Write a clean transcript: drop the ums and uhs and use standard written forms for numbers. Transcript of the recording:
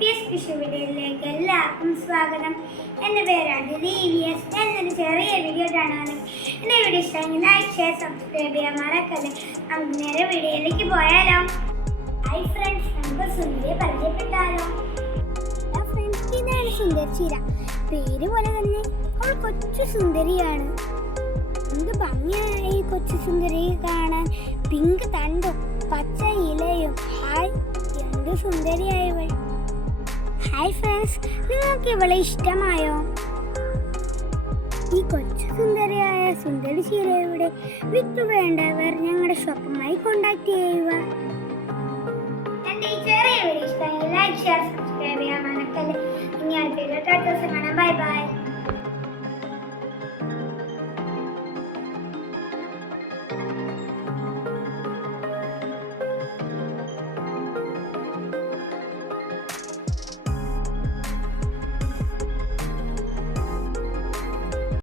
FPS കൃഷി വീഡിയോയിലേക്ക് എല്ലാവർക്കും സ്വാഗതം. എൻ്റെ പേരാണ് DVS. എന്നൊരു ചെറിയ വീഡിയോ കാണാനും എൻ്റെ വീഡിയോ ഇഷ്ടമെങ്കിൽ ലൈക്ക് ഷെയർ സബ്സ്ക്രൈബ് ചെയ്യാൻ മറക്കല്ലേ. നമുക്ക് നേരെ വീഡിയോയിലേക്ക് പോയാലോ. ഹായ് ഫ്രണ്ട്സ്, നമുക്ക് സുന്ദരിയെ പരിചയപ്പെട്ടാലോ. ഫ്രണ്ട്സ്, ഇതാണ് സുന്ദരി ചീര. പേര് പോലെ തന്നെ അവൾ കൊച്ചു സുന്ദരിയാണ്. എന്ത് ഭംഗിയായി ഈ കൊച്ചു സുന്ദരിയെ കാണാൻ. പിങ്ക് തണ്ടും പച്ച ഇലയും. ഹായ്, എന്ത് സുന്ദരിയായവൾ. ഹായ് ഫ്രണ്ട്സ്, നിങ്ങൾക്ക് ഇവളെ ഇഷ്ടമായോ? ഈ കൊച്ചു സുന്ദരിയായ സുന്ദരി ചീരയുടെ വിത്ത് വേണ്ടവർ ഞങ്ങളുടെ ഷോപ്പുമായി കോൺടാക്ട് ചെയ്യുക. എൻ്റെ ഈ ചെറിയ വീഡിയോ ഇഷ്ടമായി ലൈക്ക് ഷെയർ സബ്സ്ക്രൈബ് ചെയ്യാൻ മറക്കല്ലേ. ഇനി അടുത്ത ദിവസം കാണാം. Bye bye.